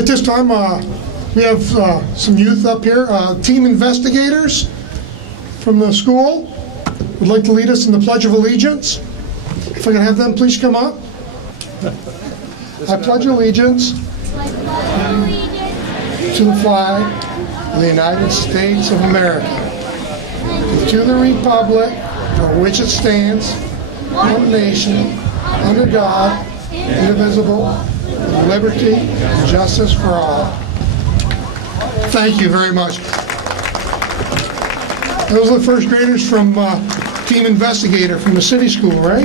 At this time, we have some youth up here, team investigators from the school would like to lead us in the Pledge of Allegiance. If I can have them please come up. I pledge allegiance to the flag of the United States of America, to the republic for which it stands, one nation, under God, indivisible, with liberty and justice for all. Thank you very much. Those are the first graders from Team Investigator from the city school, right?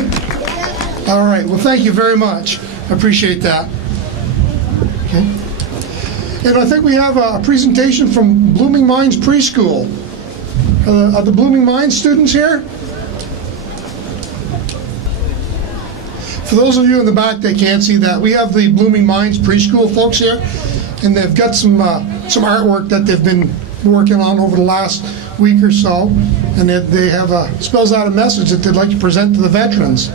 All right. Well, thank you very much. I appreciate that. Okay. And I think we have a presentation from Blooming Minds Preschool. Are the Blooming Minds students here? For those of you in the back that can't see that, we have the Blooming Minds Preschool folks here, and they've got some artwork that they've been working on over the last week or so, and they have spells out a message that they'd like to present to the veterans.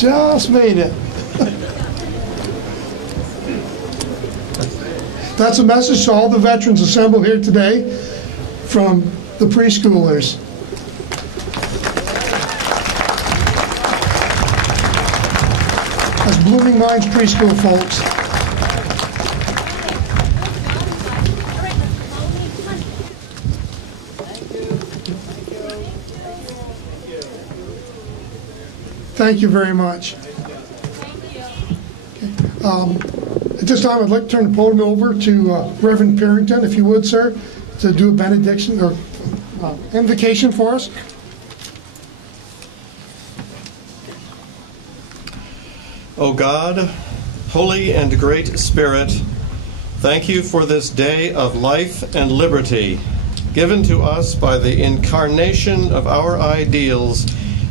Just made it. That's a message to all the veterans assembled here today from the preschoolers. That's Blooming Minds Preschool, folks. Thank you very much. Okay. At this time, I'd like to turn the podium over to Reverend Parrington, if you would, sir, to do a benediction or invocation for us. O God, Holy and Great Spirit, thank you for this day of life and liberty given to us by the incarnation of our ideals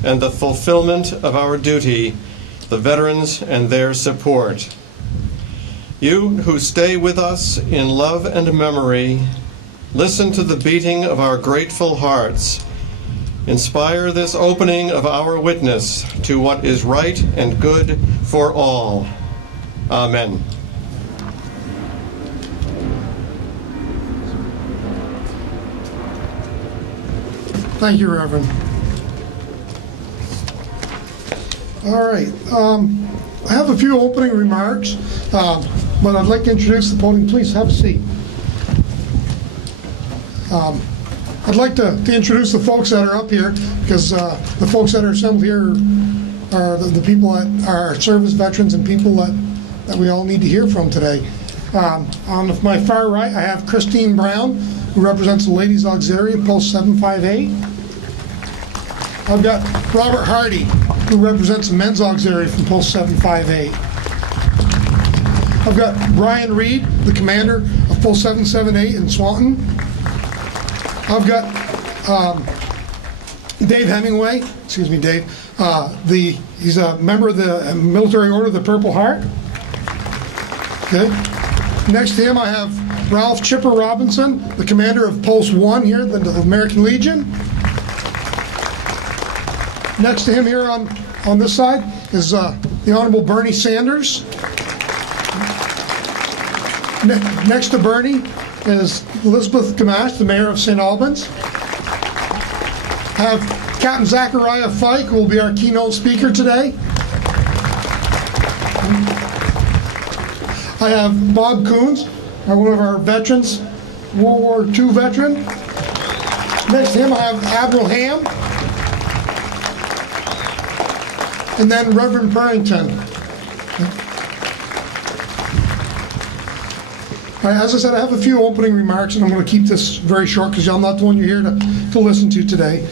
and the fulfillment of our duty, the veterans and their support. You who stay with us in love and memory, listen to the beating of our grateful hearts. Inspire this opening of our witness to what is right and good for all. Amen. Thank you, Reverend. All right. I have a few opening remarks, but I'd like to introduce the podium. Please have a seat. I'd like to introduce the folks that are up here, because the folks that are assembled here are the people that are service veterans and people that we all need to hear from today. On my far right, I have Christine Brown, who represents the Ladies Auxiliary at Post 758. I've got Robert Hardy, who represents the Men's Auxiliary from Post 758. I've got Brian Reed, the commander of Post 778 in Swanton. I've got Dave Hemingway, excuse me, Dave. He's a member of the Military Order of the Purple Heart. Okay. Next to him, I have Ralph Chipper Robinson, the commander of Post 1 here, the American Legion. Next to him here on this side is the Honorable Bernie Sanders. Next to Bernie is Elizabeth Gamache, the mayor of St. Albans. I have Captain Zachariah Fike, who will be our keynote speaker today. I have Bob Coons, one of our veterans, World War II veteran. Next to him I have Admiral Ham. And then Reverend Parrington. All right, as I said, I have a few opening remarks, and I'm going to keep this very short because I'm not the one you're here to listen to today.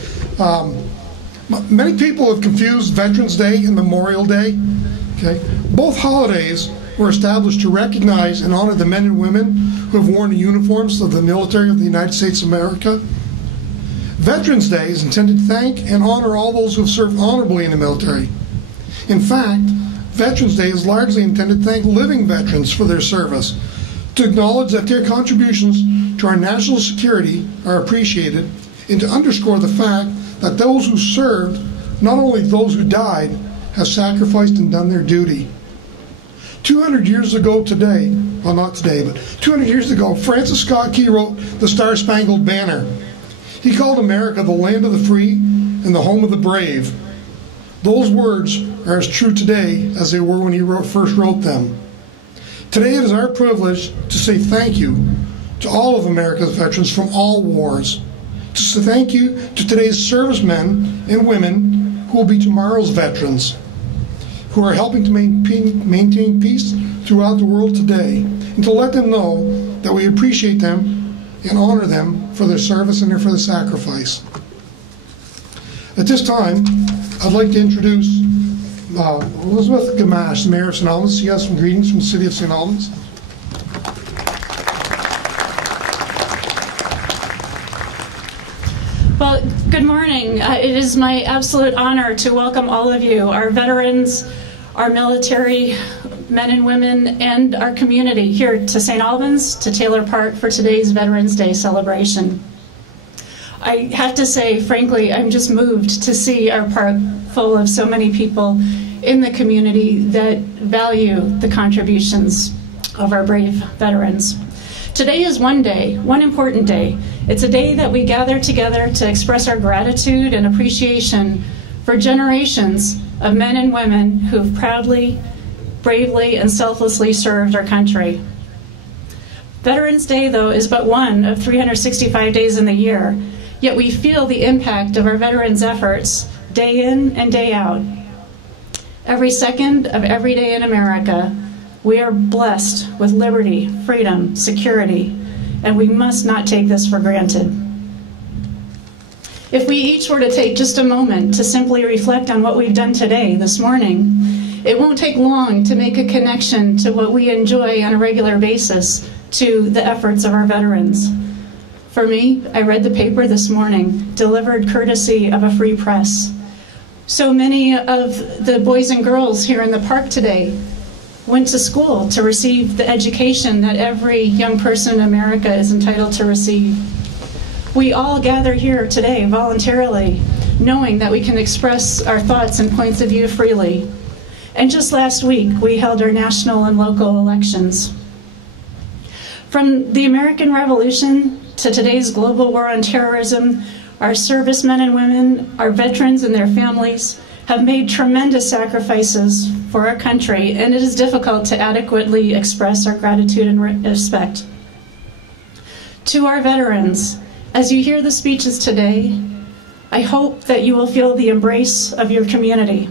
Many people have confused Veterans Day and Memorial Day. Okay, both holidays were established to recognize and honor the men and women who have worn the uniforms of the military of the United States of America. Veterans Day is intended to thank and honor all those who have served honorably in the military. In fact, Veterans Day is largely intended to thank living veterans for their service, to acknowledge that their contributions to our national security are appreciated, and to underscore the fact that those who served, not only those who died, have sacrificed and done their duty. 200 years ago today, well, not today, but 200 years ago, Francis Scott Key wrote the Star-Spangled Banner. He called America the land of the free and the home of the brave. Those words are as true today as they were when he first wrote them. Today it is our privilege to say thank you to all of America's veterans from all wars. To say thank you to today's servicemen and women who will be tomorrow's veterans, who are helping to maintain peace throughout the world today, and to let them know that we appreciate them and honor them for their service and for their sacrifice. At this time, I'd like to introduce Elizabeth Gamache, the Mayor of St. Albans. She has some greetings from the City of St. Albans. Well, good morning. It is my absolute honor to welcome all of you, our veterans, our military men and women, and our community here to St. Albans, to Taylor Park for today's Veterans Day celebration. I have to say, frankly, I'm just moved to see our park full of so many people in the community that value the contributions of our brave veterans. Today is one day, one important day. It's a day that we gather together to express our gratitude and appreciation for generations of men and women who've proudly, bravely, and selflessly served our country. Veterans Day, though, is but one of 365 days in the year, yet we feel the impact of our veterans' efforts day in and day out. Every second of every day in America, we are blessed with liberty, freedom, security, and we must not take this for granted. If we each were to take just a moment to simply reflect on what we've done today, this morning, it won't take long to make a connection to what we enjoy on a regular basis to the efforts of our veterans. For me, I read the paper this morning, delivered courtesy of a free press. So many of the boys and girls here in the park today went to school to receive the education that every young person in America is entitled to receive. We all gather here today voluntarily, knowing that we can express our thoughts and points of view freely. And just last week, we held our national and local elections. From the American Revolution to today's global war on terrorism, our servicemen and women, our veterans and their families, have made tremendous sacrifices for our country, and it is difficult to adequately express our gratitude and respect. To our veterans, as you hear the speeches today, I hope that you will feel the embrace of your community.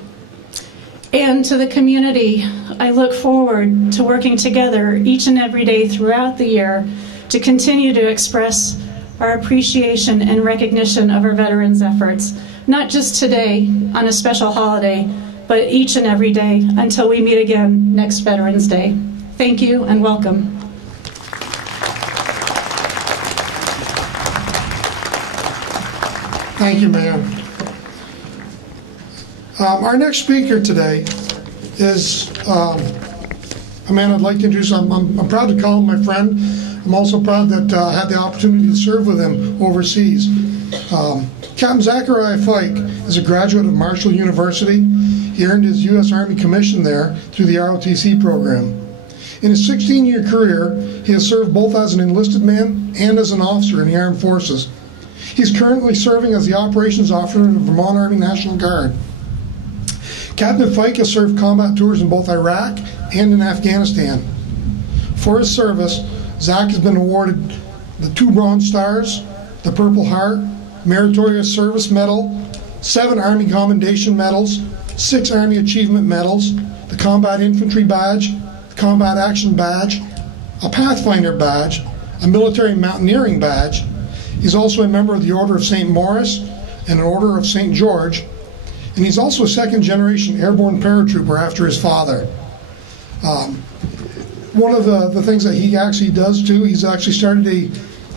And to the community, I look forward to working together each and every day throughout the year to continue to express our appreciation and recognition of our veterans' efforts, not just today on a special holiday, but each and every day until we meet again next Veterans Day. Thank you and welcome. Thank you, Mayor. Our next speaker today is a man I'd like to introduce. I'm proud to call him my friend. I'm also proud that I had the opportunity to serve with him overseas. Captain Zachariah Fike is a graduate of Marshall University. He earned his U.S. Army commission there through the ROTC program. In his 16-year career, he has served both as an enlisted man and as an officer in the Armed Forces. He's currently serving as the operations officer in the Vermont Army National Guard. Captain Fike has served combat tours in both Iraq and in Afghanistan. For his service, Zach has been awarded the 2 Bronze Stars, the Purple Heart, Meritorious Service Medal, 7 Army Commendation Medals, 6 Army Achievement Medals, the Combat Infantry Badge, the Combat Action Badge, a Pathfinder Badge, a Military Mountaineering Badge. He's also a member of the Order of St. Maurice and an Order of St. George, and he's also a second-generation airborne paratrooper after his father. One of the things that he actually does too, he's actually started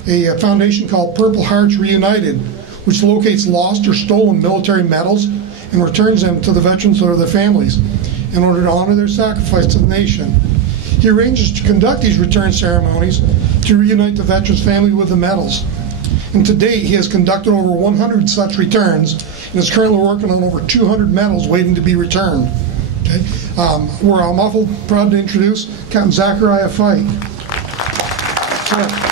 a foundation called Purple Hearts Reunited, which locates lost or stolen military medals and returns them to the veterans or their families in order to honor their sacrifice to the nation. He arranges to conduct these return ceremonies to reunite the veterans' family with the medals. And to date, he has conducted over 100 such returns and is currently working on over 200 medals waiting to be returned. Okay? I'm awful proud to introduce Captain Zachariah Fite. Sir.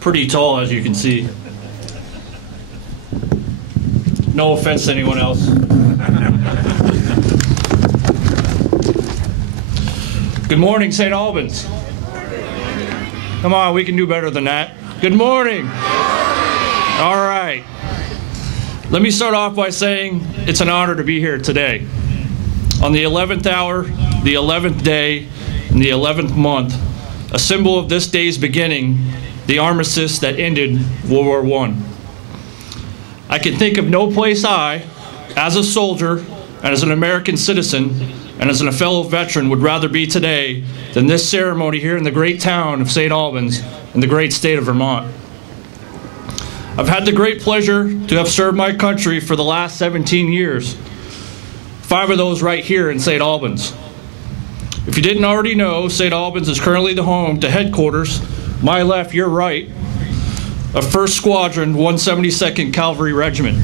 Pretty tall, as you can see. No offense to anyone else. Good morning, St. Albans. Come on, we can do better than that. Good morning. All right. Let me start off by saying it's an honor to be here today. On the 11th hour, the 11th day, and the 11th month, a symbol of this day's beginning, the armistice that ended World War I. I can think of no place I, as a soldier and as an American citizen and as a fellow veteran, would rather be today than this ceremony here in the great town of St. Albans in the great state of Vermont. I've had the great pleasure to have served my country for the last 17 years, 5 of those right here in St. Albans. If you didn't already know, St. Albans is currently the home to headquarters, my left, your right, of 1st Squadron, 172nd Cavalry Regiment.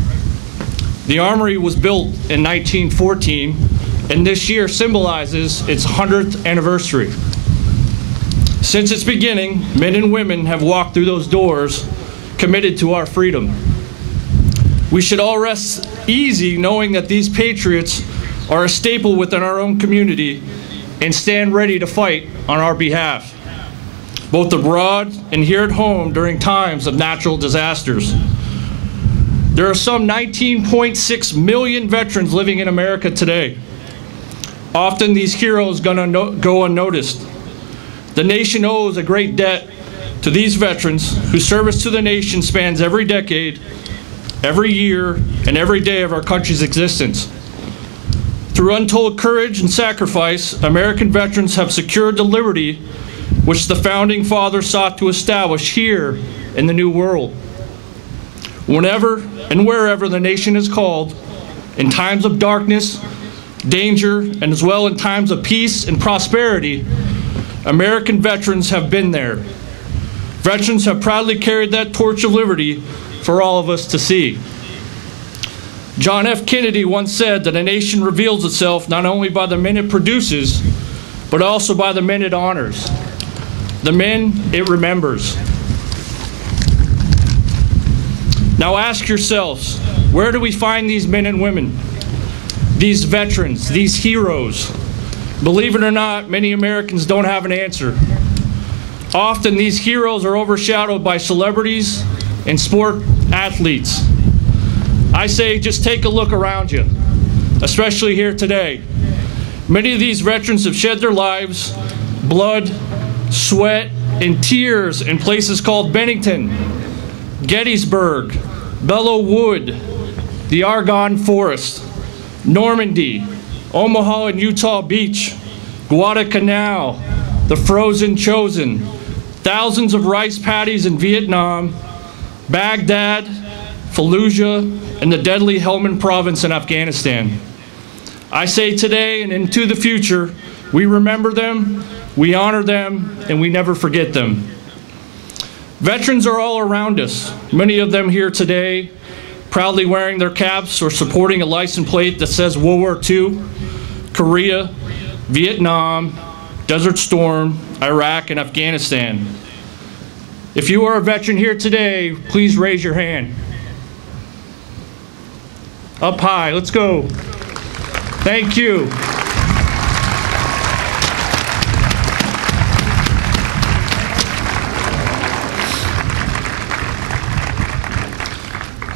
The armory was built in 1914, and this year symbolizes its 100th anniversary. Since its beginning, men and women have walked through those doors, committed to our freedom. We should all rest easy knowing that these patriots are a staple within our own community and stand ready to fight on our behalf, both abroad and here at home during times of natural disasters. There are some 19.6 million veterans living in America today. Often these heroes go unnoticed. The nation owes a great debt to these veterans whose service to the nation spans every decade, every year, and every day of our country's existence. Through untold courage and sacrifice, American veterans have secured the liberty which the Founding Fathers sought to establish here in the New World. Whenever and wherever the nation is called, in times of darkness, danger, and as well in times of peace and prosperity, American veterans have been there. Veterans have proudly carried that torch of liberty for all of us to see. John F. Kennedy once said that a nation reveals itself not only by the men it produces, but also by the men it honors, the men it remembers. Now ask yourselves, where do we find these men and women, these veterans, these heroes? Believe it or not, many Americans don't have an answer. Often these heroes are overshadowed by celebrities and sport athletes. I say just take a look around you, especially here today. Many of these veterans have shed their lives, blood, sweat, and tears in places called Bennington, Gettysburg, Belleau Wood, the Argonne Forest, Normandy, Omaha and Utah Beach, Guadalcanal, the Frozen Chosen, thousands of rice paddies in Vietnam, Baghdad, Fallujah, and the deadly Helmand province in Afghanistan. I say today and into the future, we remember them, we honor them, and we never forget them. Veterans are all around us, many of them here today, proudly wearing their caps or supporting a license plate that says World War II, Korea, Vietnam, Desert Storm, Iraq, and Afghanistan. If you are a veteran here today, please raise your hand. Up high, let's go. Thank you.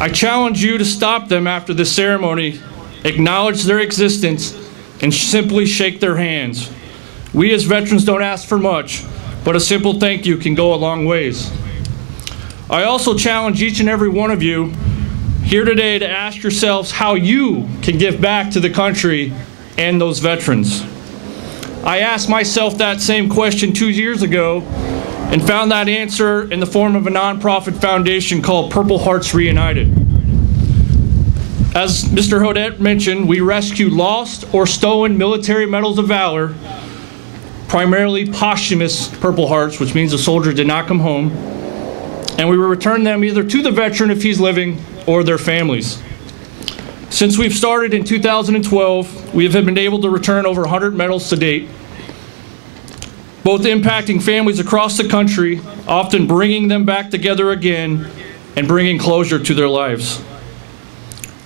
I challenge you to stop them after this ceremony, acknowledge their existence, and simply shake their hands. We as veterans don't ask for much, but a simple thank you can go a long ways. I also challenge each and every one of you here today to ask yourselves how you can give back to the country and those veterans. I asked myself that same question 2 years ago and found that answer in the form of a nonprofit foundation called Purple Hearts Reunited. As Mr. Hodette mentioned, we rescue lost or stolen military medals of valor, primarily posthumous Purple Hearts, which means the soldier did not come home, and we will return them either to the veteran if he's living or their families. Since we've started in 2012, we have been able to return over 100 medals to date, both impacting families across the country, often bringing them back together again and bringing closure to their lives.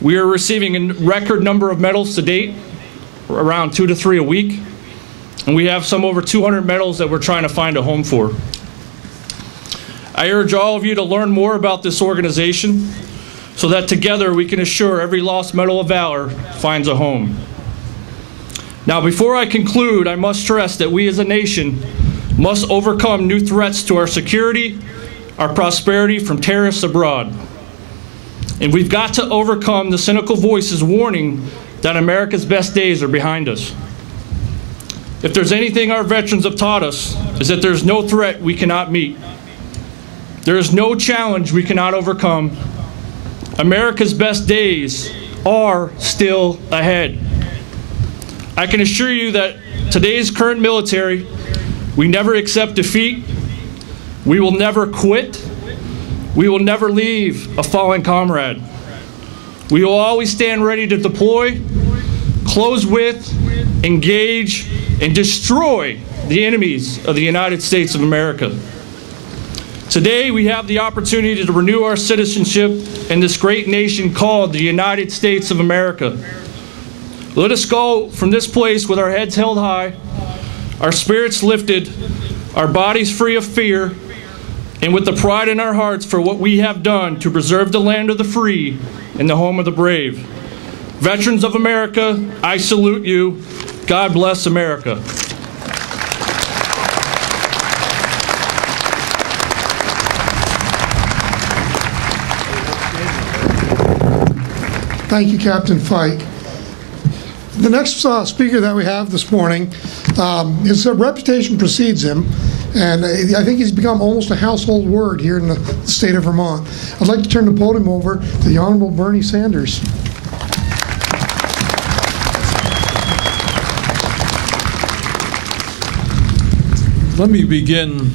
We are receiving a record number of medals to date, around 2 to 3 a week, and we have some over 200 medals that we're trying to find a home for. I urge all of you to learn more about this organization so that together we can assure every lost medal of valor finds a home. Now, before I conclude, I must stress that we as a nation must overcome new threats to our security, our prosperity from terrorists abroad. And we've got to overcome the cynical voices warning that America's best days are behind us. If there's anything our veterans have taught us, is that there's no threat we cannot meet. There is no challenge we cannot overcome. America's best days are still ahead. I can assure you that today's current military, we never accept defeat, we will never quit, we will never leave a fallen comrade. We will always stand ready to deploy, close with, engage, and destroy the enemies of the United States of America. Today, we have the opportunity to renew our citizenship in this great nation called the United States of America. Let us go from this place with our heads held high, our spirits lifted, our bodies free of fear, and with the pride in our hearts for what we have done to preserve the land of the free and the home of the brave. Veterans of America, I salute you. God bless America. Thank you, Captain Fike. The next speaker that we have this morning, his reputation precedes him, and I think he's become almost a household word here in the state of Vermont. I'd like to turn the podium over to the Honorable Bernie Sanders. Let me begin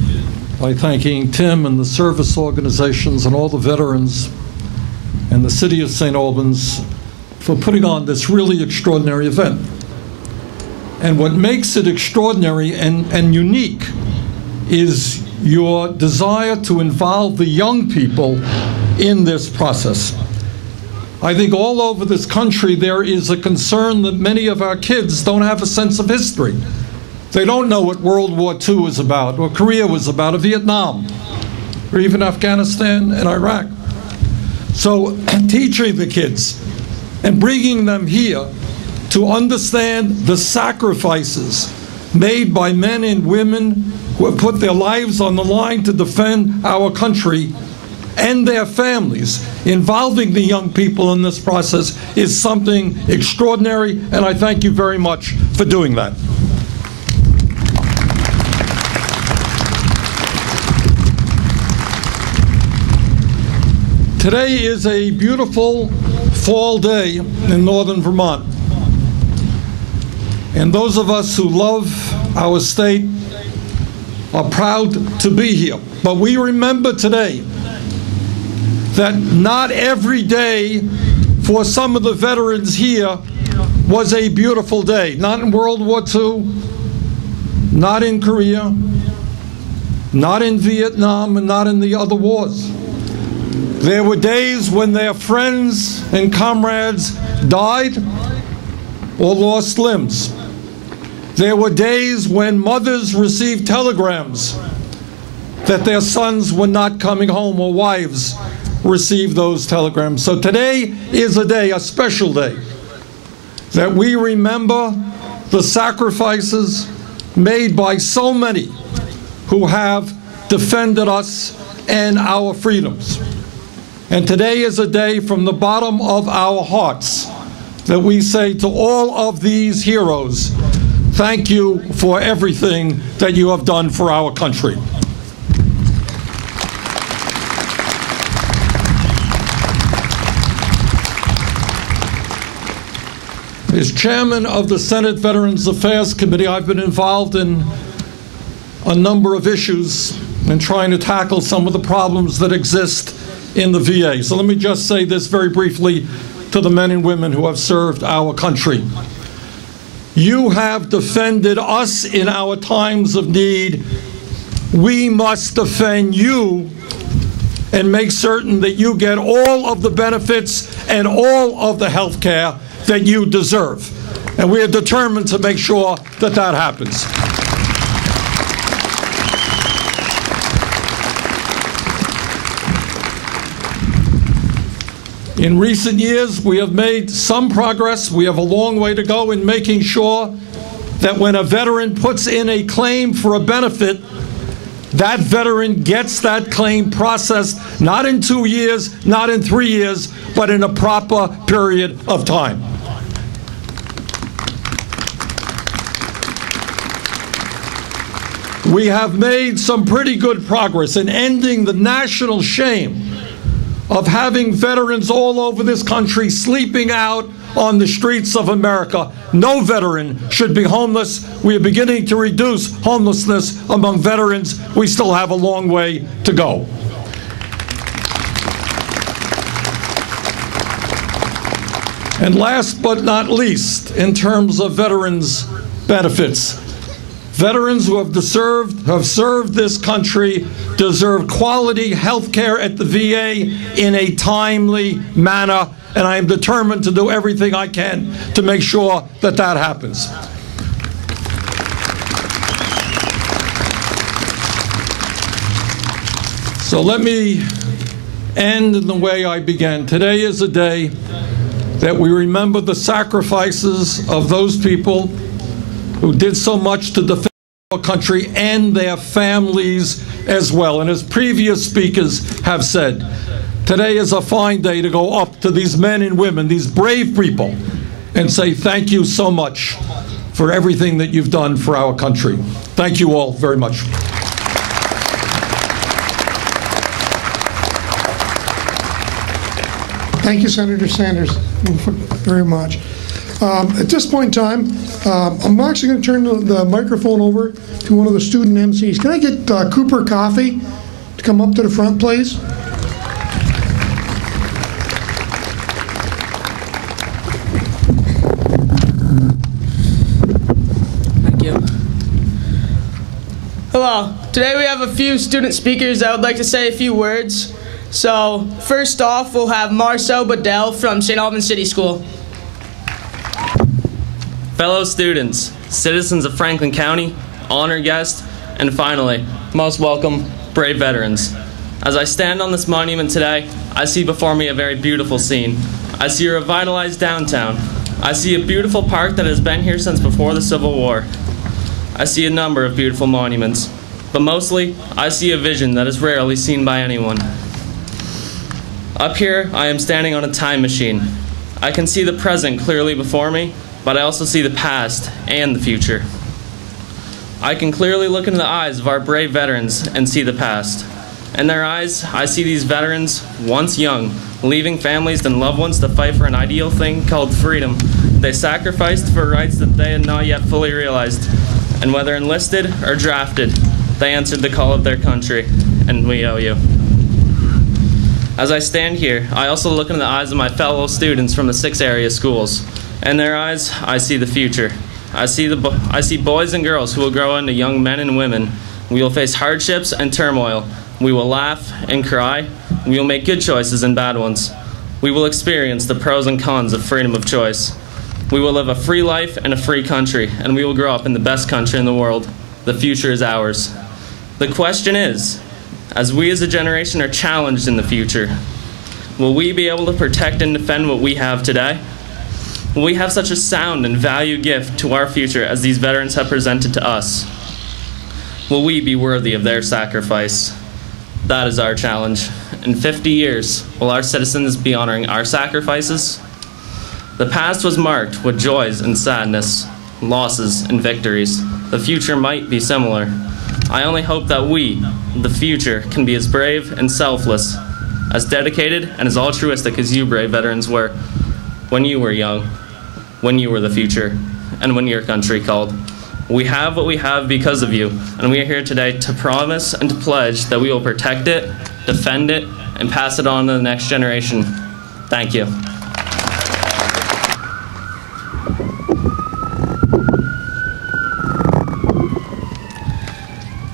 by thanking Tim and the service organizations and all the veterans and the city of St. Albans for putting on this really extraordinary event. And what makes it extraordinary and unique is your desire to involve the young people in this process. I think all over this country there is a concern that many of our kids don't have a sense of history. They don't know what World War II was about, or Korea was about, or Vietnam, or even Afghanistan and Iraq. So teaching the kids and bringing them here to understand the sacrifices made by men and women who have put their lives on the line to defend our country and their families, involving the young people in this process is something extraordinary, and I thank you very much for doing that. Today is a beautiful fall day in northern Vermont. And those of us who love our state are proud to be here. But we remember today that not every day for some of the veterans here was a beautiful day. Not in World War II, not in Korea, not in Vietnam, and not in the other wars. There were days when their friends and comrades died or lost limbs. There were days when mothers received telegrams that their sons were not coming home, or wives received those telegrams. So today is a day, a special day, that we remember the sacrifices made by so many who have defended us and our freedoms. And today is a day from the bottom of our hearts that we say to all of these heroes, thank you for everything that you have done for our country. As chairman of the Senate Veterans Affairs Committee, I've been involved in a number of issues in trying to tackle some of the problems that exist in the VA. So let me just say this very briefly to the men and women who have served our country. You have defended us in our times of need. We must defend you and make certain that you get all of the benefits and all of the health care that you deserve. And we are determined to make sure that that happens. In recent years, we have made some progress. We have a long way to go in making sure that when a veteran puts in a claim for a benefit, that veteran gets that claim processed not in 2 years, not in 3 years, but in a proper period of time. We have made some pretty good progress in ending the national shame of having veterans all over this country sleeping out on the streets of America. No veteran should be homeless. We are beginning to reduce homelessness among veterans. We still have a long way to go. And last but not least, in terms of veterans' benefits, veterans who have served this country deserve quality health care at the VA in a timely manner, and I am determined to do everything I can to make sure that that happens. So let me end in the way I began. Today is a day that we remember the sacrifices of those people who did so much to defend our country and their families as well. And as previous speakers have said, today is a fine day to go up to these men and women, these brave people, and say thank you so much for everything that you've done for our country. Thank you all very much. Thank you, Senator Sanders, very much. At this point in time, I'm actually going to turn the microphone over to one of the student MCs. Can I get Cooper Coffee to come up to the front, please? Thank you. Hello. Today we have a few student speakers that would like to say a few words. So first off, we'll have Marcel Bedell from St. Albans City School. Fellow students, citizens of Franklin County, honored guests, and finally, most welcome, brave veterans. As I stand on this monument today, I see before me a very beautiful scene. I see a revitalized downtown. I see a beautiful park that has been here since before the Civil War. I see a number of beautiful monuments, but mostly, I see a vision that is rarely seen by anyone. Up here, I am standing on a time machine. I can see the present clearly before me, but I also see the past and the future. I can clearly look into the eyes of our brave veterans and see the past. In their eyes, I see these veterans, once young, leaving families and loved ones to fight for an ideal thing called freedom. They sacrificed for rights that they had not yet fully realized. And whether enlisted or drafted, they answered the call of their country, and we owe you. As I stand here, I also look into the eyes of my fellow students from the 6 area schools. In their eyes, I see the future. I see boys and girls who will grow into young men and women. We will face hardships and turmoil. We will laugh and cry. We will make good choices and bad ones. We will experience the pros and cons of freedom of choice. We will live a free life in a free country, and we will grow up in the best country in the world. The future is ours. The question is, as we as a generation are challenged in the future, will we be able to protect and defend what we have today? Will we have such a sound and valued gift to our future as these veterans have presented to us? Will we be worthy of their sacrifice? That is our challenge. In 50 years, will our citizens be honoring our sacrifices? The past was marked with joys and sadness, losses and victories. The future might be similar. I only hope that we, the future, can be as brave and selfless, as dedicated and as altruistic as you brave veterans were when you were young. when you were the future and when your country called. We have what we have because of you, and we are here today to promise and to pledge that we will protect it, defend it, and pass it on to the next generation. Thank you.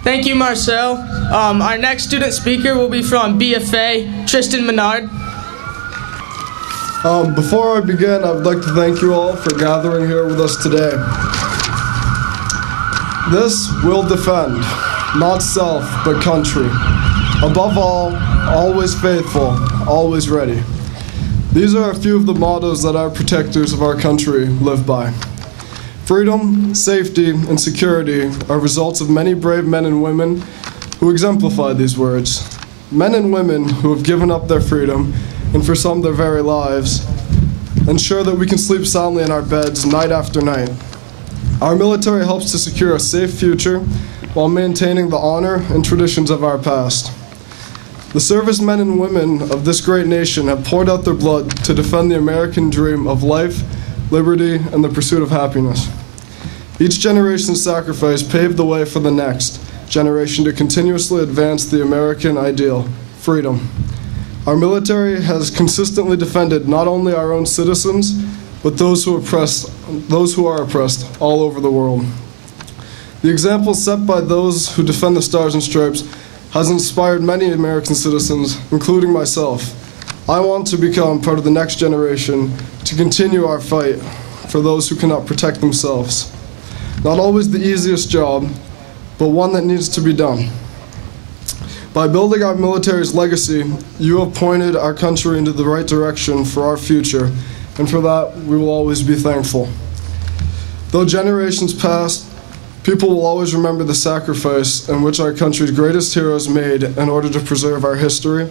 Thank you, Marcel. Our next student speaker will be from BFA, Tristan Menard. Before I begin, I would like to thank you all for gathering here with us today. This will defend, not self, but country. Above all, always faithful, always ready. These are a few of the mottos that our protectors of our country live by. Freedom, safety, and security are results of many brave men and women who exemplify these words. Men and women who have given up their freedom, and for some their very lives, ensure that we can sleep soundly in our beds night after night. Our military helps to secure a safe future while maintaining the honor and traditions of our past. The servicemen and women of this great nation have poured out their blood to defend the American dream of life, liberty, and the pursuit of happiness. Each generation's sacrifice paved the way for the next generation to continuously advance the American ideal, freedom. Our military has consistently defended not only our own citizens, but those who are oppressed all over the world. The example set by those who defend the Stars and Stripes has inspired many American citizens, including myself. I want to become part of the next generation to continue our fight for those who cannot protect themselves. Not always the easiest job, but one that needs to be done. By building our military's legacy, you have pointed our country into the right direction for our future, and for that, we will always be thankful. Though generations pass, people will always remember the sacrifice in which our country's greatest heroes made in order to preserve our history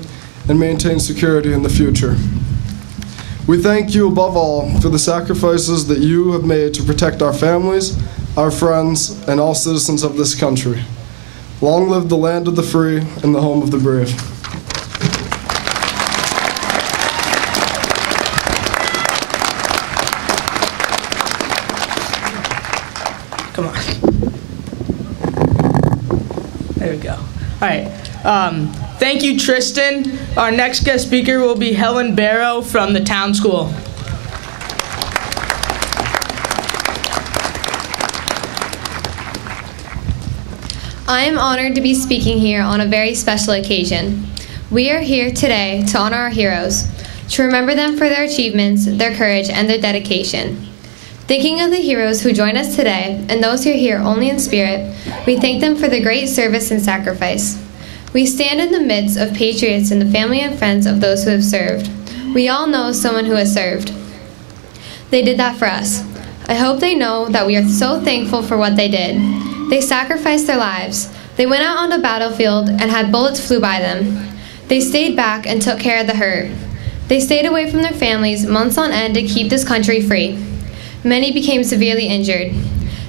and maintain security in the future. We thank you above all for the sacrifices that you have made to protect our families, our friends, and all citizens of this country. Long live the land of the free and the home of the brave. Come on. There we go. All right. Thank you, Tristan. Our next guest speaker will be Helen Barrow from the Town School. I am honored to be speaking here on a very special occasion. We are here today to honor our heroes, to remember them for their achievements, their courage, and their dedication. Thinking of the heroes who join us today and those who are here only in spirit, we thank them for their great service and sacrifice. We stand in the midst of patriots and the family and friends of those who have served. We all know someone who has served. They did that for us. I hope they know that we are so thankful for what they did. They sacrificed their lives. They went out on the battlefield and had bullets flew by them. They stayed back and took care of the hurt. They stayed away from their families months on end to keep this country free. Many became severely injured.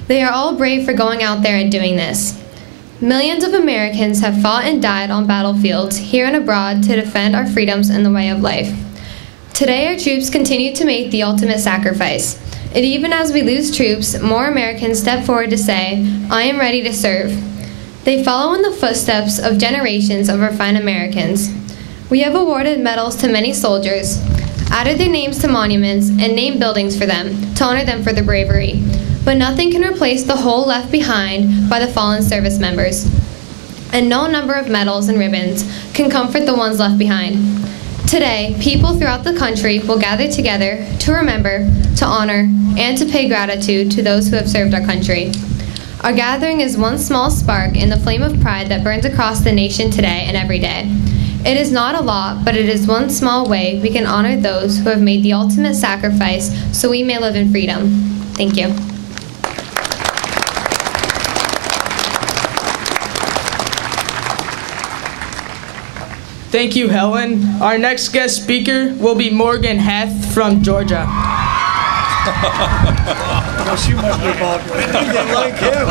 They are all brave for going out there and doing this. Millions of Americans have fought and died on battlefields here and abroad to defend our freedoms and the way of life. Today, our troops continue to make the ultimate sacrifice. And even as we lose troops, more Americans step forward to say, "I am ready to serve." They follow in the footsteps of generations of our fine Americans. We have awarded medals to many soldiers, added their names to monuments, and named buildings for them to honor them for their bravery. But nothing can replace the hole left behind by the fallen service members. And no number of medals and ribbons can comfort the ones left behind. Today, people throughout the country will gather together to remember, to honor, and to pay gratitude to those who have served our country. Our gathering is one small spark in the flame of pride that burns across the nation today and every day. It is not a lot, but it is one small way we can honor those who have made the ultimate sacrifice so we may live in freedom. Thank you. Thank you, Helen. Our next guest speaker will be Morgan Heth from Georgia. Well, she must be about anything like him.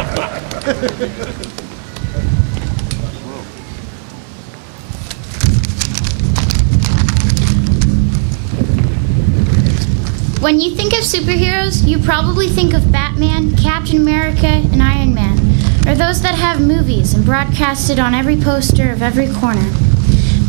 When you think of superheroes, you probably think of Batman, Captain America, and Iron Man, or those that have movies and broadcasted on every poster of every corner.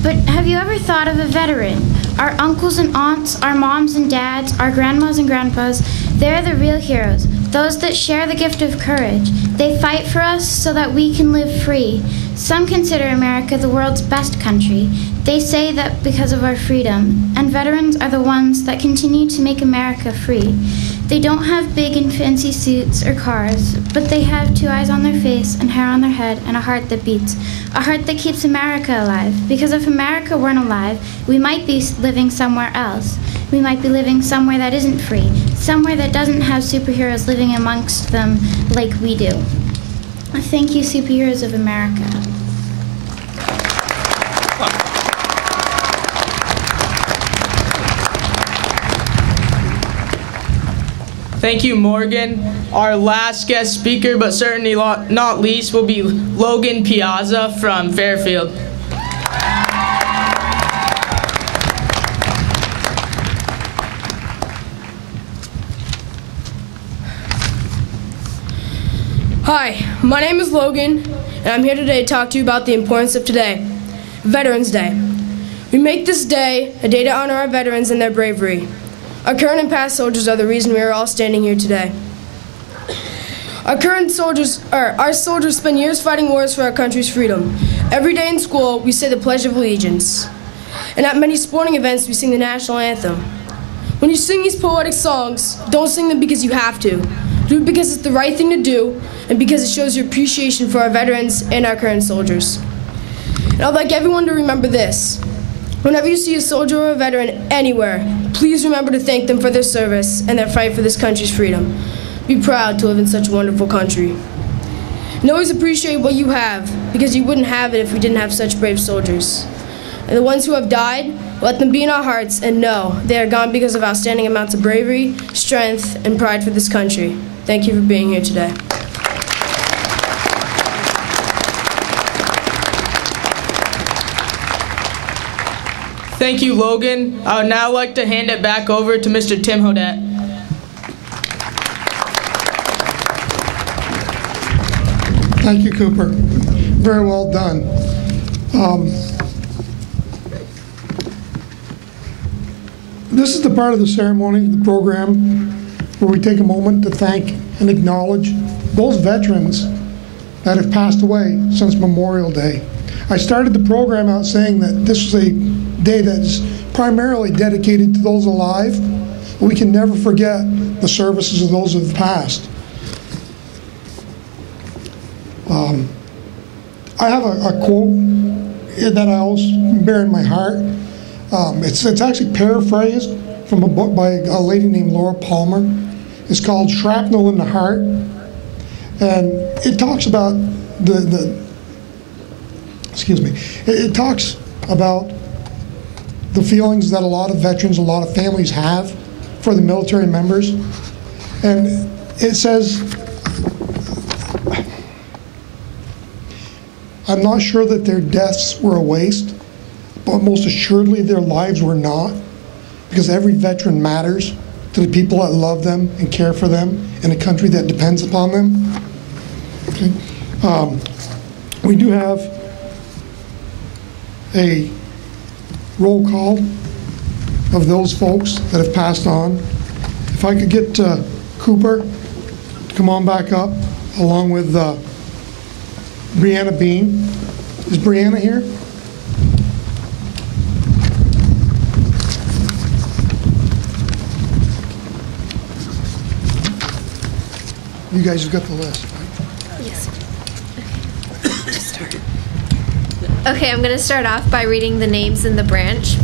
But have you ever thought of a veteran? Our uncles and aunts, our moms and dads, our grandmas and grandpas, they're the real heroes, those that share the gift of courage. They fight for us so that we can live free. Some consider America the world's best country. They say that because of our freedom, and veterans are the ones that continue to make America free. They don't have big and fancy suits or cars, but they have 2 eyes on their face and hair on their head and a heart that beats, a heart that keeps America alive. Because if America weren't alive, we might be living somewhere else. We might be living somewhere that isn't free, somewhere that doesn't have superheroes living amongst them like we do. Thank you, superheroes of America. Thank you, Morgan. Our last guest speaker, but certainly not least, will be Logan Piazza from Fairfield. Hi, my name is Logan, and I'm here today to talk to you about the importance of today, Veterans Day. We make this day a day to honor our veterans and their bravery. Our current and past soldiers are the reason we are all standing here today. Our soldiers spend years fighting wars for our country's freedom. Every day in school, we say the Pledge of Allegiance. And at many sporting events, we sing the national anthem. When you sing these poetic songs, don't sing them because you have to. Do it because it's the right thing to do, and because it shows your appreciation for our veterans and our current soldiers. And I'd like everyone to remember this. Whenever you see a soldier or a veteran anywhere, please remember to thank them for their service and their fight for this country's freedom. Be proud to live in such a wonderful country. And always appreciate what you have, because you wouldn't have it if we didn't have such brave soldiers. And the ones who have died, let them be in our hearts and know they are gone because of outstanding amounts of bravery, strength, and pride for this country. Thank you for being here today. Thank you, Logan. I would now like to hand it back over to Mr. Tim Hodette. Thank you, Cooper. Very well done. This is the part of the ceremony, the program, where we take a moment to thank and acknowledge those veterans that have passed away since Memorial Day. I started the program out saying that this was a day that is primarily dedicated to those alive, but we can never forget the services of those who have passed. I have a quote that I always bear in my heart. It's actually paraphrased from a book by a lady named Laura Palmer. It's called Shrapnel in the Heart, and it talks about it talks about the feelings that a lot of veterans, a lot of families have for the military members. And it says, I'm not sure that their deaths were a waste, but most assuredly their lives were not, because every veteran matters to the people that love them and care for them in a country that depends upon them. Okay. We do have a roll call of those folks that have passed on. If I could get Cooper to come on back up, along with Brianna Bean. Is Brianna here? You guys have got the list, right? Yes. Okay. Just start. Okay, I'm going to start off by reading the names in the branch.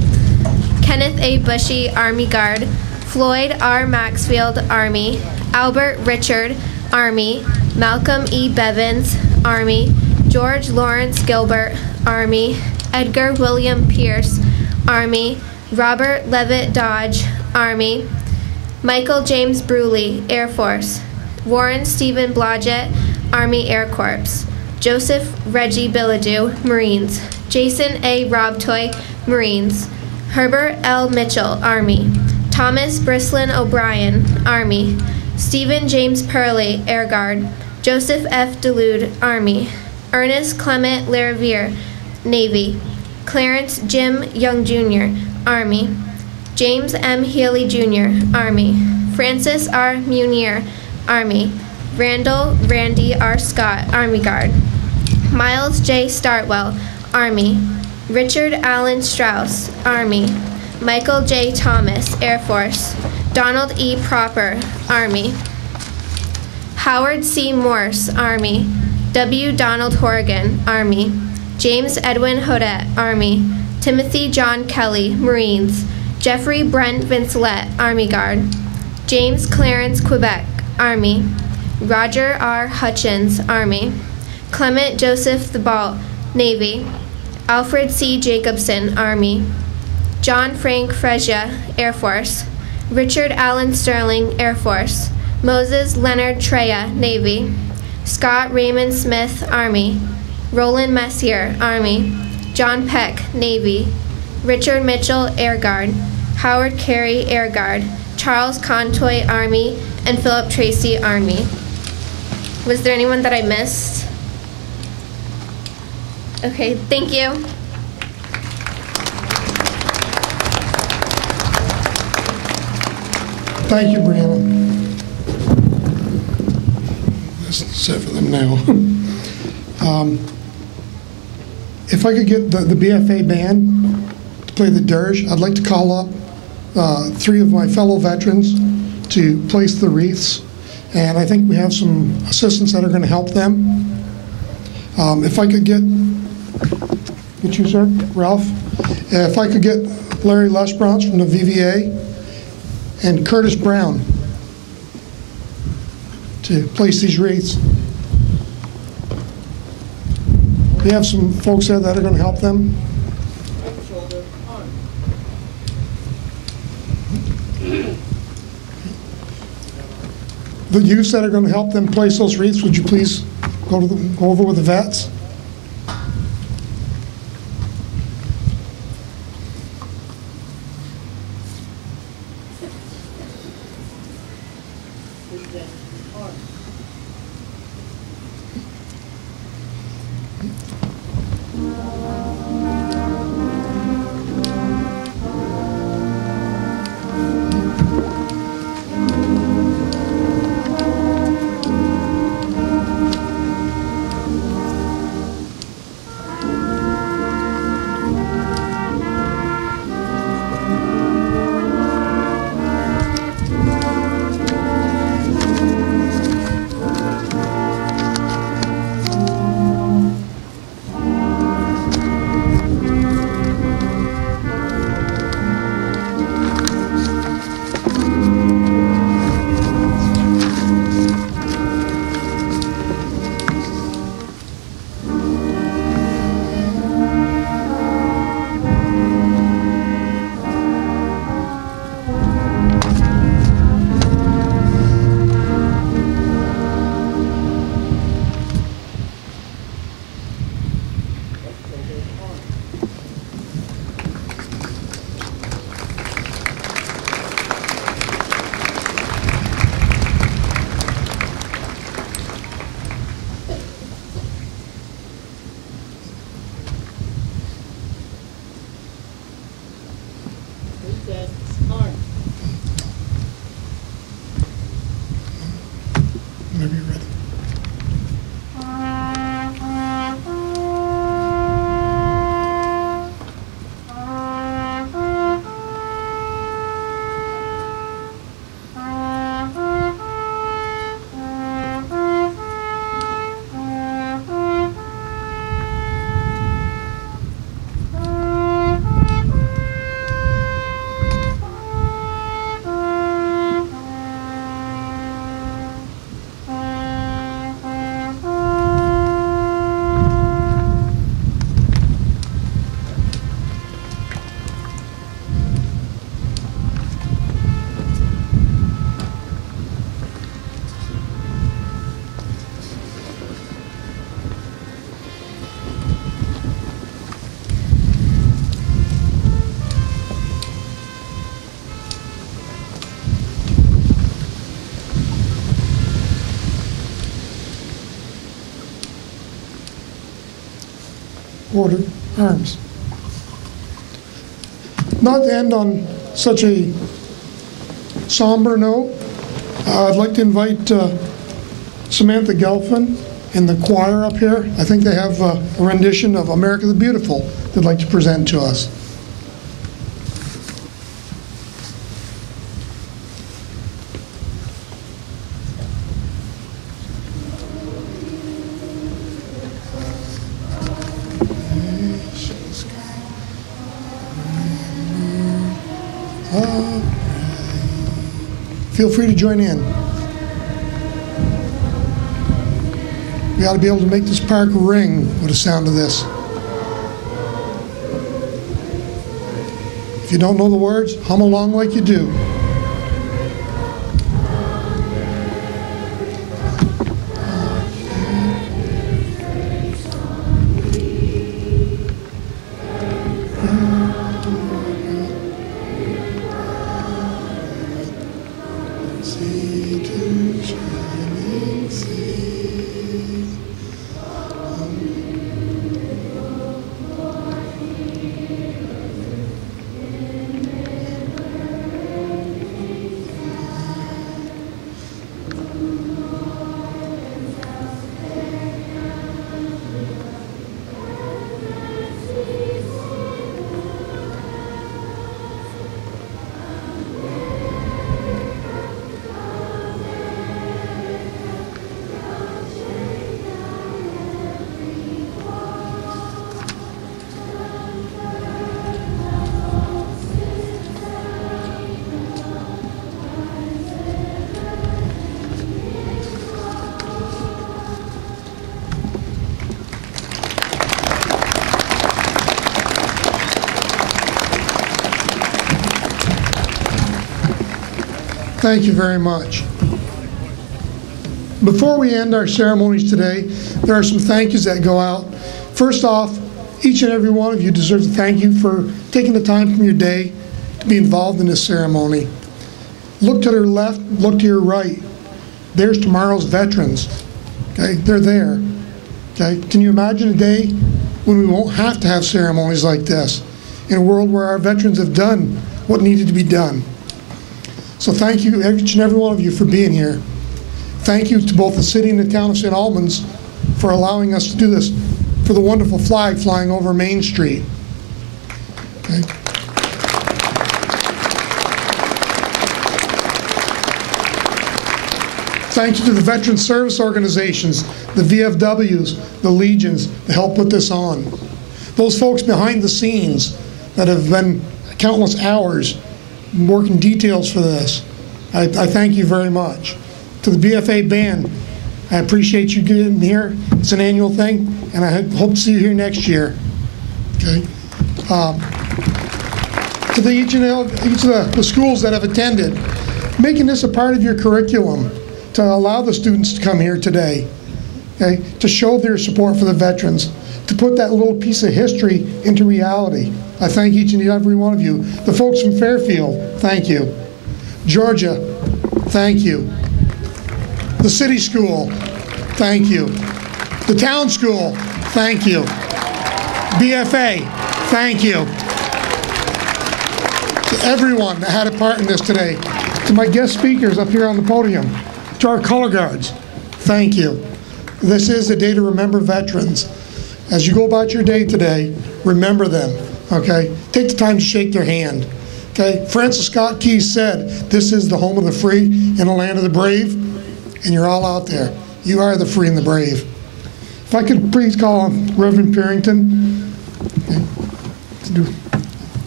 Kenneth A. Bushy, Army Guard. Floyd R. Maxfield, Army. Albert Richard, Army. Malcolm E. Bevins, Army. George Lawrence Gilbert, Army. Edgar William Pierce, Army. Robert Levitt Dodge, Army. Michael James Bruley, Air Force. Warren Stephen Blodgett, Army Air Corps. Joseph Reggie Bilodeau, Marines. Jason A. Robtoy, Marines. Herbert L. Mitchell, Army. Thomas Brislin O'Brien, Army. Stephen James Purley, Air Guard. Joseph F. Delude, Army. Ernest Clement Lariviere, Navy. Clarence Jim Young Jr., Army. James M. Healy Jr., Army. Francis R. Munier, Army. Randall Randy R. Scott, Army Guard. Miles J. Startwell, Army. Richard Allen Strauss, Army. Michael J. Thomas, Air Force. Donald E. Proper, Army. Howard C. Morse, Army. W. Donald Horgan, Army. James Edwin Hodette, Army. Timothy John Kelly, Marines. Jeffrey Brent Vincelet, Army Guard. James Clarence Quebec, Army. Roger R. Hutchins, Army. Clement Joseph Thibault, Navy. Alfred C. Jacobson, Army. John Frank Fresia, Air Force. Richard Allen Sterling, Air Force. Moses Leonard Treya, Navy. Scott Raymond Smith, Army. Roland Messier, Army. John Peck, Navy. Richard Mitchell, Air Guard. Howard Carey, Air Guard. Charles Contoy, Army. And Philip Tracy, Army. Was there anyone that I missed? Okay, thank you. Thank you, Brianna. This is it for them now. If I could get the BFA band to play the dirge, I'd like to call up 3 of my fellow veterans to place the wreaths. And I think we have some assistants that are going to help them. If I could get you, sir, Ralph. If I could get Larry Lesbrance from the VVA and Curtis Brown to place these wreaths. We have some folks there that are going to help them. The youths that are going to help them place those wreaths, would you please go over with the vets? folded arms. Not to end on such a somber note, I'd like to invite Samantha Gelfin and the choir up here. I think they have a rendition of America the Beautiful they'd like to present to us. Feel free to join in. We ought to be able to make this park ring with the sound of this. If you don't know the words, hum along like you do. Thank you very much. Before we end our ceremonies today, there are some thank yous that go out. First off, each and every one of you deserves a thank you for taking the time from your day to be involved in this ceremony. Look to your left, look to your right. There's tomorrow's veterans. Okay, they're there. Okay, can you imagine a day when we won't have to have ceremonies like this, in a world where our veterans have done what needed to be done? So thank you, each and every one of you, for being here. Thank you to both the city and the town of St. Albans for allowing us to do this, for the wonderful flag flying over Main Street. Okay. Thank you to the veteran service organizations, the VFWs, the Legions, that helped put this on. Those folks behind the scenes that have been countless hours working details for this. I thank you very much. To the BFA band, I appreciate you getting here. It's an annual thing, and I hope to see you here next year. Okay. To each of the schools that have attended, making this a part of your curriculum to allow the students to come here today, okay, to show their support for the veterans, to put that little piece of history into reality. I thank each and every one of you. The folks from Fairfield, thank you. Georgia, thank you. The city school, thank you. The town school, thank you. BFA, thank you. To everyone that had a part in this today. To my guest speakers up here on the podium. To our color guards, thank you. This is a day to remember veterans. As you go about your day today, remember them, okay? Take the time to shake their hand, okay? Francis Scott Key said, this is the home of the free and the land of the brave, and you're all out there. You are the free and the brave. If I could please call on Reverend Parrington. Okay.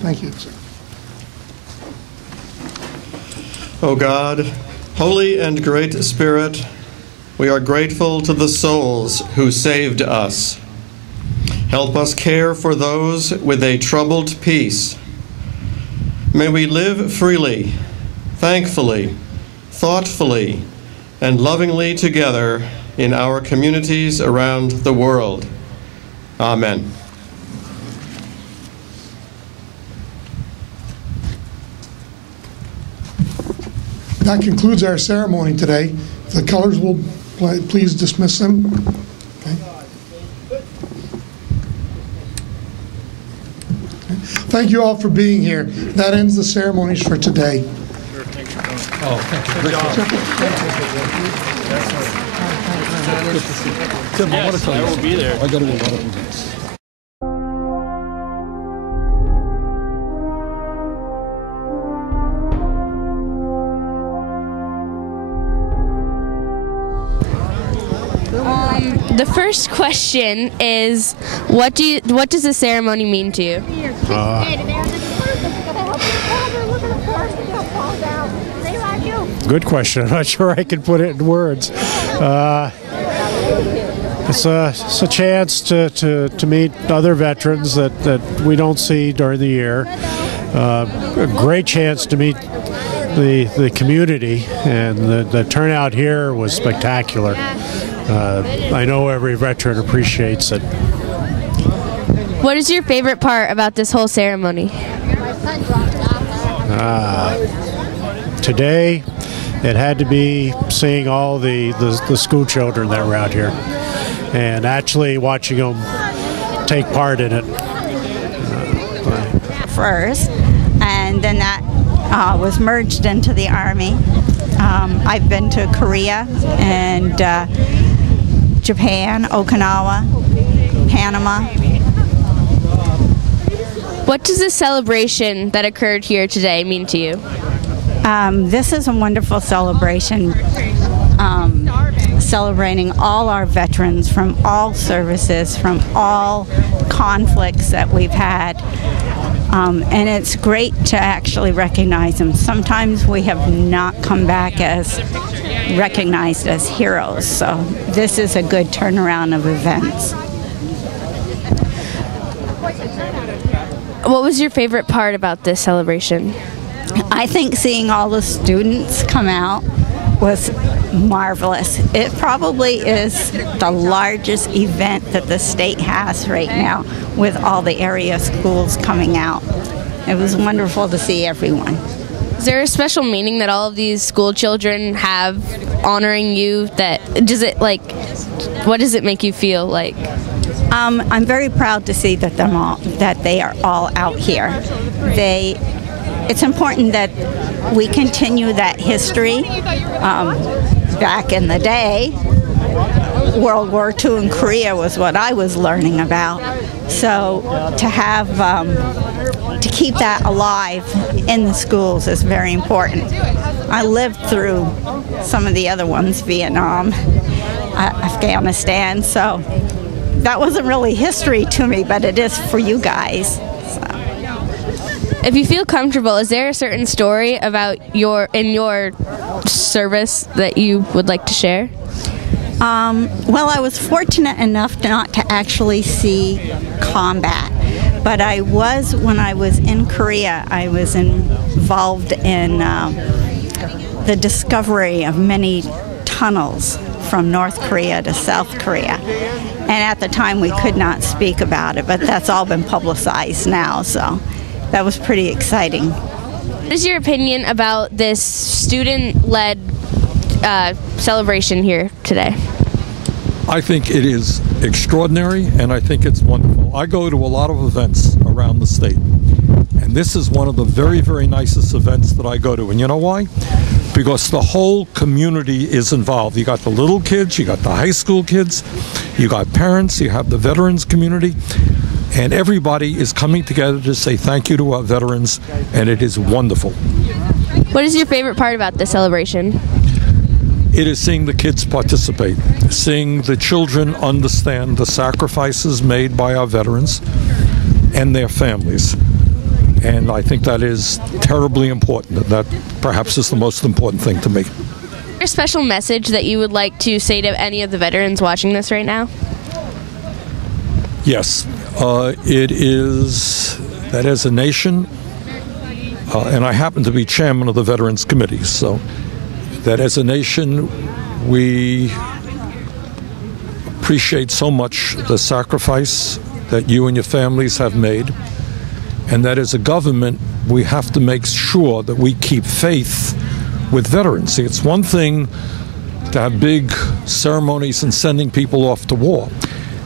Thank you, sir. O God, Holy and Great Spirit, we are grateful to the souls who saved us. Help us care for those with a troubled peace. May we live freely, thankfully, thoughtfully, and lovingly together in our communities around the world. Amen. That concludes our ceremony today. The colors will please dismiss them. Okay. Thank you all for being here. That ends the ceremonies for today. Oh, thank you. Great job. Tim, I want to tell you, I will be there. I got to do a lot of events. The first question is, what does the ceremony mean to you? Good question. I'm not sure I can put it in words. It's a chance to meet other veterans that we don't see during the year. A great chance to meet the community, and the turnout here was spectacular. I know every veteran appreciates it. What is your favorite part about this whole ceremony? Today, it had to be seeing all the school children that were out here and actually watching them take part in it. First, and then that was merged into the Army. I've been to Korea and Japan, Okinawa, Panama. What does the celebration that occurred here today mean to you? This is a wonderful celebration, celebrating all our veterans from all services, from all conflicts that we've had. And it's great to actually recognize them. Sometimes we have not come back as recognized as heroes, so this is a good turnaround of events. What was your favorite part about this celebration? I think seeing all the students come out was marvelous. It probably is the largest event that the state has right now, with all the area schools coming out. It was wonderful to see everyone. Is there a special meaning that all of these school children have honoring you? What does it make you feel like? I'm very proud to see that they are all out here. It's important that we continue that history. Back in the day, World War II and Korea was what I was learning about. So to have to keep that alive in the schools is very important. I lived through some of the other ones, Vietnam, Afghanistan, so that wasn't really history to me, but it is for you guys. If you feel comfortable, is there a certain story about your service that you would like to share? Well, I was fortunate enough not to actually see combat, but when I was in Korea, I was involved in the discovery of many tunnels from North Korea to South Korea. And at the time, we could not speak about it, but that's all been publicized now, so that was pretty exciting. What is your opinion about this student-led celebration here today? I think it is extraordinary, and I think it's wonderful. I go to a lot of events around the state, and this is one of the very, very nicest events that I go to. And you know why? Because the whole community is involved. You got the little kids, you got the high school kids, you got parents, you have the veterans community, and everybody is coming together to say thank you to our veterans, and it is wonderful. What is your favorite part about this celebration? It is seeing the kids participate, seeing the children understand the sacrifices made by our veterans and their families. And I think that is terribly important. That perhaps is the most important thing to me. Is there a special message that you would like to say to any of the veterans watching this right now? Yes. It is that as a nation, and I happen to be chairman of the Veterans Committee, so that as a nation we appreciate so much the sacrifice that you and your families have made, and that as a government we have to make sure that we keep faith with veterans. See, it's one thing to have big ceremonies and sending people off to war.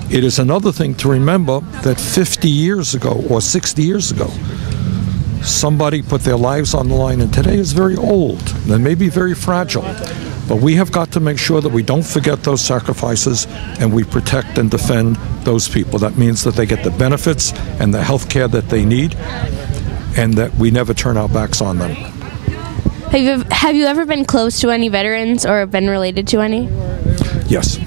It is another thing to remember that 50 years ago or 60 years ago, somebody put their lives on the line, and today is very old and may be very fragile. But we have got to make sure that we don't forget those sacrifices and we protect and defend those people. That means that they get the benefits and the health care that they need, and that we never turn our backs on them. Have you ever been close to any veterans or been related to any? Yes.